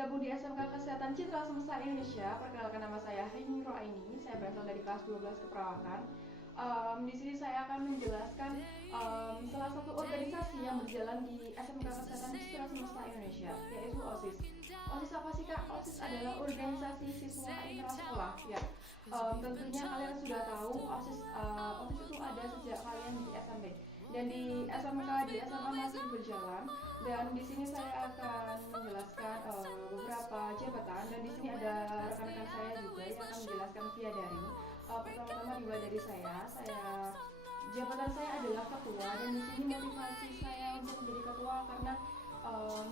bergabung di SMK Kesehatan Citra Semesta Indonesia. Perkenalkan, nama saya Haini Roaini. Saya berasal dari kelas 12 keperawatan. Di sini saya akan menjelaskan salah satu organisasi yang berjalan di SMK Kesehatan Citra Semesta Indonesia, yaitu OSIS. OSIS apa sih Kak? OSIS adalah organisasi siswa intrasekolah. Ya, tentunya kalian sudah tahu OSIS itu ada sejak kalian di SMP. Dan di SMK, di SMA masih berjalan. Dan di sini saya akan menjelaskan beberapa jabatan, dan di sini ada rekan-rekan saya juga yang akan menjelaskan via daring. Pertama-tama dimulai dari saya jabatan saya adalah ketua, dan di sini motivasi saya untuk menjadi ketua karena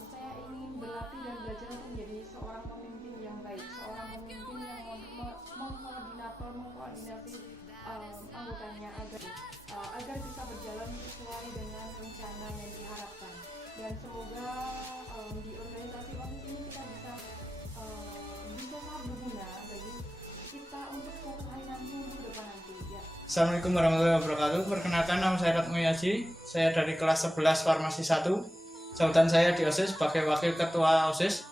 saya ingin berlatih dan belajar untuk menjadi seorang pemimpin yang baik, seorang pemimpin yang mengkoordinasi anggotanya agar bisa berjalan sesuai dengan rencana yang diharapkan. Dan semoga di organisasi OSIS ini kita bisa sangat berguna bagi kita untuk suatu hari nanti, untuk depan nanti ya. Assalamualaikum warahmatullahi wabarakatuh. Perkenalkan, nama saya Ratmo Yaji. Saya dari kelas 11 Farmasi 1. Jabatan saya di OSIS sebagai Wakil Ketua OSIS.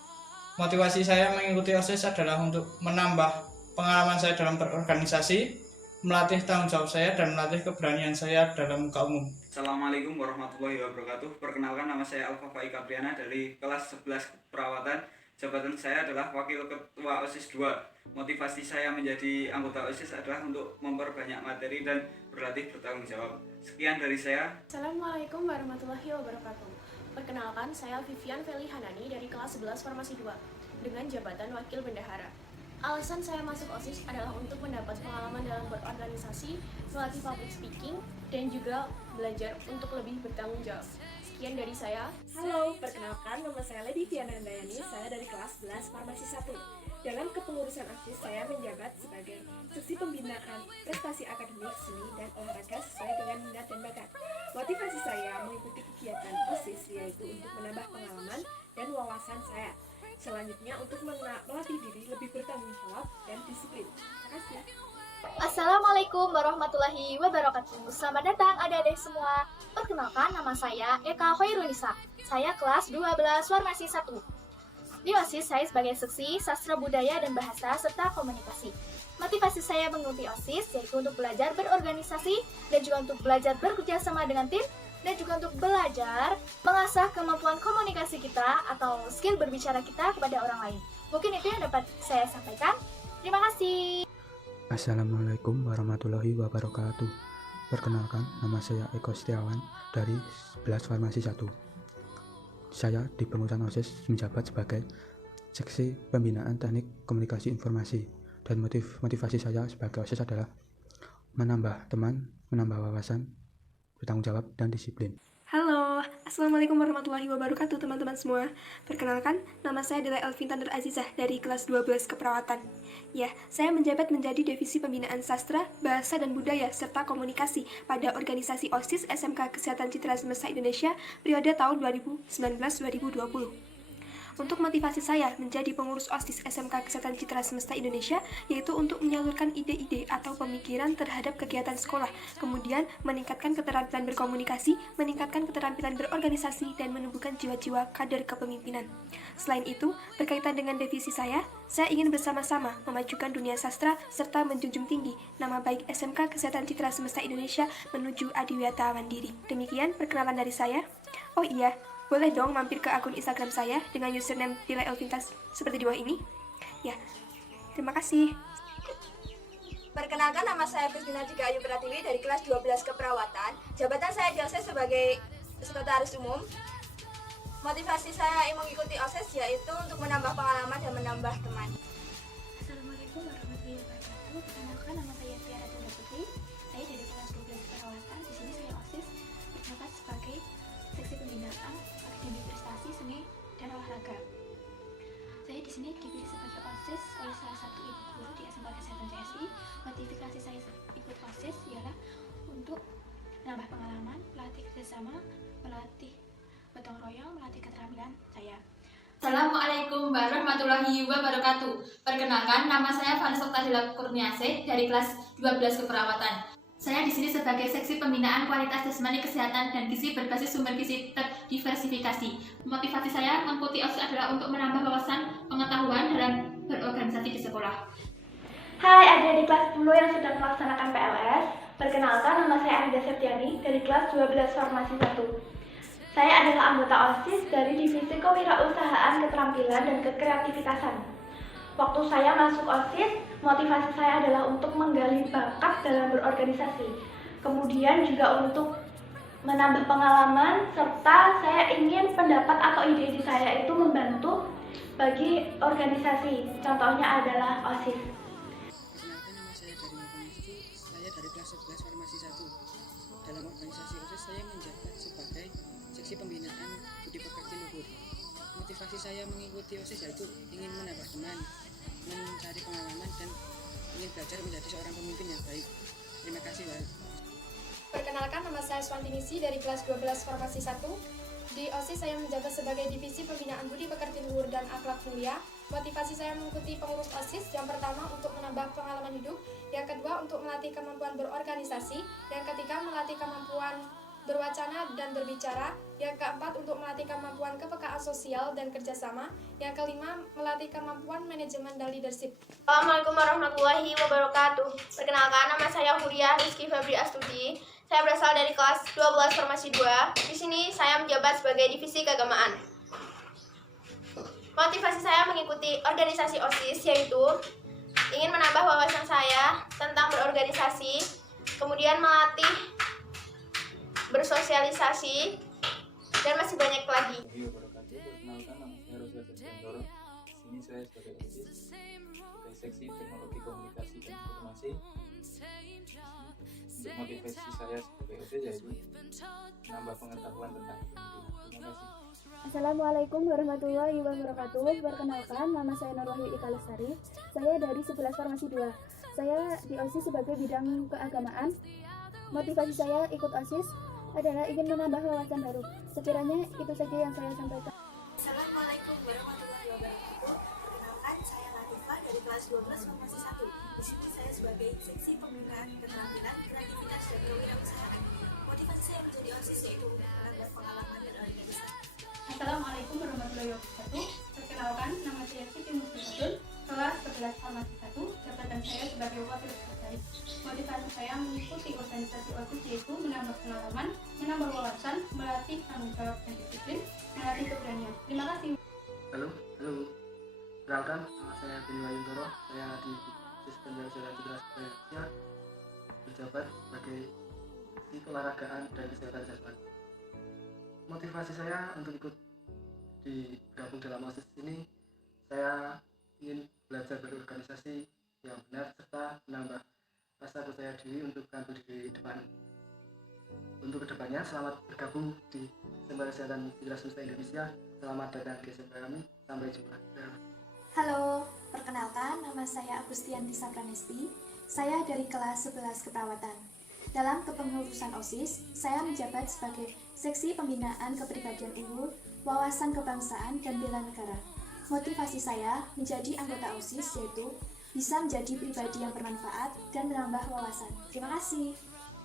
Motivasi saya mengikuti OSIS adalah untuk menambah pengalaman saya dalam berorganisasi, melatih tanggung jawab saya, dan melatih keberanian saya dalam muka umum. Assalamualaikum warahmatullahi wabarakatuh. Perkenalkan, nama saya Alfa Kapriana dari kelas 11 Keperawatan. Jabatan saya adalah Wakil Ketua OSIS 2. Motivasi saya menjadi anggota OSIS adalah untuk memperbanyak materi dan berlatih bertanggung jawab. Sekian dari saya. Assalamualaikum warahmatullahi wabarakatuh. Perkenalkan, saya Vivian Feli Hanani dari kelas 11 Farmasi 2 dengan jabatan Wakil Bendahara. Alasan saya masuk OSIS adalah untuk mendapat pengalaman dalam berorganisasi, melatih public speaking, dan juga belajar untuk lebih bertanggung jawab. Sekian dari saya. Halo, perkenalkan, nama saya Lady Tiana Handayani, saya dari kelas 11 Farmasi 1. Dalam kepengurusan OSIS, saya menjabat sebagai seksi pembinaan prestasi akademik, seni, dan olahraga sesuai dengan minat dan bakat. Motivasi saya mengikuti kegiatan OSIS yaitu untuk menambah pengalaman dan wawasan saya. Selanjutnya untuk melatih diri lebih bertanggung jawab dan disiplin. Terima kasih. Assalamualaikum warahmatullahi wabarakatuh. Selamat datang adik-adik semua. Perkenalkan, nama saya Eka Khairunisa. Saya kelas 12 Farmasi 1. Di OSIS saya sebagai seksi Sastra Budaya dan Bahasa serta Komunikasi. Motivasi saya mengikuti OSIS yaitu untuk belajar berorganisasi dan juga untuk belajar bekerja sama dengan tim, dan juga untuk belajar mengasah kemampuan komunikasi kita atau skill berbicara kita kepada orang lain. Mungkin itu yang dapat saya sampaikan. Terima kasih. Assalamualaikum warahmatullahi wabarakatuh. Perkenalkan, nama saya Eko Setiawan dari 11 Farmasi 1. Saya di pengurusan OSIS menjabat sebagai seksi pembinaan teknik komunikasi informasi, dan motivasi saya sebagai OSIS adalah menambah teman, menambah wawasan, bertanggung jawab, dan disiplin. Halo, Assalamualaikum warahmatullahi wabarakatuh teman-teman semua. Perkenalkan, nama saya adalah Elvin Tandar Azizah dari kelas 12 Keperawatan. Ya, saya menjabat menjadi Divisi Pembinaan Sastra, Bahasa, dan Budaya serta Komunikasi pada organisasi OSIS SMK Kesehatan Citra Semesta Indonesia periode tahun 2019-2020. Untuk motivasi saya menjadi pengurus OSIS SMK Kesehatan Citra Semesta Indonesia yaitu untuk menyalurkan ide-ide atau pemikiran terhadap kegiatan sekolah, kemudian meningkatkan keterampilan berkomunikasi, meningkatkan keterampilan berorganisasi, dan menumbuhkan jiwa-jiwa kader kepemimpinan. Selain itu, berkaitan dengan divisi saya ingin bersama-sama memajukan dunia sastra serta menjunjung tinggi nama baik SMK Kesehatan Citra Semesta Indonesia menuju adiwiyata mandiri. Demikian perkenalan dari saya. Oh iya, boleh dong mampir ke akun Instagram saya dengan username Tila Elvintas seperti di bawah ini. Ya, terima kasih. Perkenalkan, nama saya Kristina Jika Ayu Pratiwi dari kelas 12 Keperawatan. Jabatan saya di OSIS sebagai Sekretaris Umum. Motivasi saya mengikuti OSIS yaitu untuk menambah pengalaman dan menambah teman. Assalamualaikum warahmatullahi wabarakatuh. Perkenalkan, nama saya Tiara Tunda Putri. Saya dari kelas 12 Keperawatan. Di sini saya OSIS menjabat sebagai seksi pembinaan akademi prestasi, seni, dan olahraga. Saya di sini dipilih sebagai OSIS oleh salah satu ibu guru di SMK Kesehatan CSI. Motivasi saya ikut OSIS ialah untuk menambah pengalaman, melatih kerjasama, melatih gotong royong, melatih keterampilan saya. Assalamualaikum warahmatullahi wabarakatuh. Perkenalkan, nama saya Vanessa Tadila Kurniasih dari kelas 12 Keperawatan. Saya di sini sebagai seksi pembinaan kualitas jasmani kesehatan dan gizi berbasis sumber gizi terdiversifikasi. Motivasi saya mengikuti OSIS adalah untuk menambah wawasan pengetahuan dalam berorganisasi di sekolah. Hai adik-adik kelas 10 yang sedang melaksanakan PLS. Perkenalkan, nama saya Arida Septiani dari kelas 12 Farmasi 1. Saya adalah anggota OSIS dari Divisi Kewirausahaan, Keterampilan, dan Kekreativitasan. Waktu saya masuk OSIS, motivasi saya adalah untuk menggali bakat dalam berorganisasi. Kemudian juga untuk menambah pengalaman, serta saya ingin pendapat atau ide-ide saya itu membantu bagi organisasi. Contohnya adalah OSIS. Perkenalkan, nama saya dari Informasi. Saya dari kelas 11 Farmasi 1. Dalam organisasi OSIS saya menjabat sebagai seksi pembinaan budi pekerti luhur. Motivasi saya mengikuti OSIS yaitu ingin menambah teman, mencari pengalaman, dan ingin belajar menjadi seorang pemimpin yang baik. Terima kasih, Pak. Perkenalkan, nama saya Swantinisi dari kelas 12 Farmasi 1. Di OSIS saya menjabat sebagai Divisi Pembinaan Budi Pekerti Luhur dan Akhlak Mulia. Motivasi saya mengikuti pengurus OSIS, yang pertama untuk menambah pengalaman hidup, yang kedua untuk melatih kemampuan berorganisasi, yang ketiga melatih kemampuan berwacana dan berbicara, yang keempat untuk melatih kemampuan kepekaan sosial dan kerjasama, yang kelima melatih kemampuan manajemen dan leadership. Assalamualaikum warahmatullahi wabarakatuh. Perkenalkan, nama saya Huria Rizky Febri Astuti. Saya berasal dari kelas 12 Farmasi 2. Di sini saya menjabat sebagai divisi keagamaan. Motivasi saya mengikuti organisasi OSIS yaitu ingin menambah wawasan saya tentang berorganisasi, kemudian melatih bersosialisasi, dan masih banyak lagi. Perkenalkan, nama saya Rosya Ferdiantoro. Di sini saya sebagai OSIS, sebagai seksi teknologi komunikasi dan informasi. Untuk motivasi saya sebagai OSIS yaitu menambah pengetahuan tentang kepemimpinan. Terima kasih. Assalamualaikum warahmatullahi wabarakatuh. Perkenalkan, nama saya Nurwahyu Ika Lestari. Saya dari 11 Farmasi 2. Saya di OSIS sebagai bidang keagamaan. Motivasi saya ikut OSIS adalah ingin menambah wawasan baru. Sekiranya itu saja yang saya sampaikan. Assalamualaikum warahmatullahi wabarakatuh. Perkenalkan, saya Latifah dari kelas 12 Farmasi 1. Di sini saya sebagai seksi pembinaan keterampilan, kreativitas, dan kewirausahaan. Motivasi saya menjadi OSIS yaitu menambah pengalaman dan organisasi. Assalamualaikum warahmatullahi wabarakatuh. Perkenalkan, nama saya Siti Muslimatun, kelas 11 Farmasi 1. Jabatan saya sebagai wakil sekretaris. Motivasi saya mengikuti organisasi OSIS yaitu menambah pengalaman, menambah wawasan, melatih tanggung jawab dan disiplin, melatih keberanian. Terima kasih. Halo. Perkenalkan, nama saya Beni Wayuntoro. Saya di Sistem Pembelajaran Citra Indonesia, berjabat sebagai seksi keolahragaan dan kesehatan jasmani. Motivasi saya untuk ikut digabung dalam OSIS ini, saya ingin belajar berorganisasi yang benar serta menambah rasa percaya diri untuk tampil di depan. Untuk kedepannya, selamat bergabung di Sistem Kesehatan Citra Semesta Indonesia. Selamat datang di SMP kami. Sampai jumpa. Halo, perkenalkan, nama saya Agustianti Sapranesti. Saya dari kelas 11 Keperawatan. Dalam kepengurusan OSIS, saya menjabat sebagai seksi pembinaan kepribadian unggul, wawasan kebangsaan, dan bela negara. Motivasi saya menjadi anggota OSIS yaitu bisa menjadi pribadi yang bermanfaat dan menambah wawasan. Terima kasih.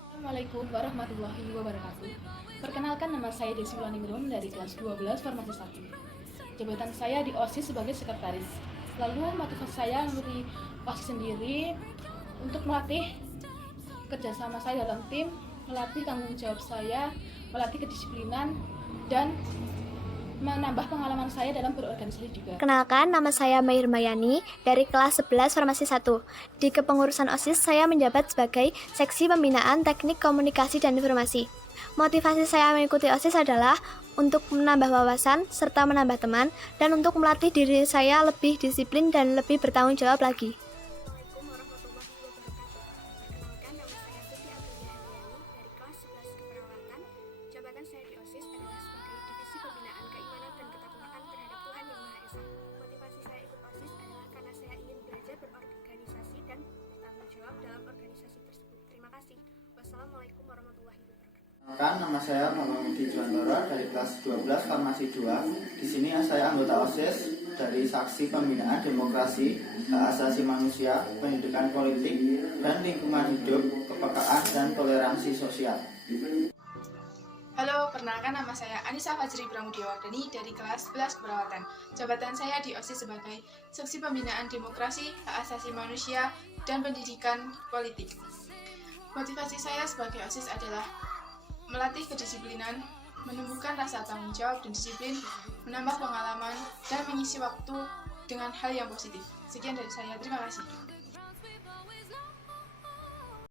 Assalamualaikum warahmatullahi wabarakatuh. Perkenalkan, nama saya Desi Wulaningrum dari kelas 12 Farmasi 1. Jabatan saya di OSIS sebagai sekretaris. Lalu motivasi saya mengikuti OSIS sendiri untuk melatih kerjasama saya dalam tim, melatih tanggung jawab saya, melatih kedisiplinan, dan menambah pengalaman saya dalam berorganisasi juga. Kenalkan, nama saya Mahir Mayani dari kelas 11 Farmasi 1. Di kepengurusan OSIS, saya menjabat sebagai seksi pembinaan teknik komunikasi dan informasi. Motivasi saya mengikuti OSIS adalah untuk menambah wawasan serta menambah teman, dan untuk melatih diri saya lebih disiplin dan lebih bertanggung jawab lagi. Jabatan saya di OSIS adalah sebagai divisi pembinaan keimanan dan ketakwaan terhadap Tuhan Yang Maha Esa. Motivasi saya ikut OSIS adalah karena saya ingin belajar berorganisasi dan bertanggung jawab dalam organisasi tersebut. Terima kasih. Wassalamualaikum warahmatullahi wabarakatuh. Perkenalkan, nama saya Muhammad Juwantoro dari kelas 12 Farmasi 2. Di sini saya anggota OSIS. dari Seksi Pembinaan Demokrasi, Hak Asasi Manusia, Pendidikan Politik, dan Lingkungan Hidup, Kepekaan, dan Toleransi Sosial. Halo, perkenalkan nama saya Anissa Fajri Pramudiawardani dari kelas 11 Keperawatan. Jabatan saya di OSIS sebagai Seksi Pembinaan Demokrasi, Hak Asasi Manusia, dan Pendidikan Politik. Motivasi saya sebagai OSIS adalah melatih kedisiplinan, menumbuhkan rasa tanggung jawab dan disiplin, menambah pengalaman, dan mengisi waktu dengan hal yang positif. Sekian dari saya, terima kasih.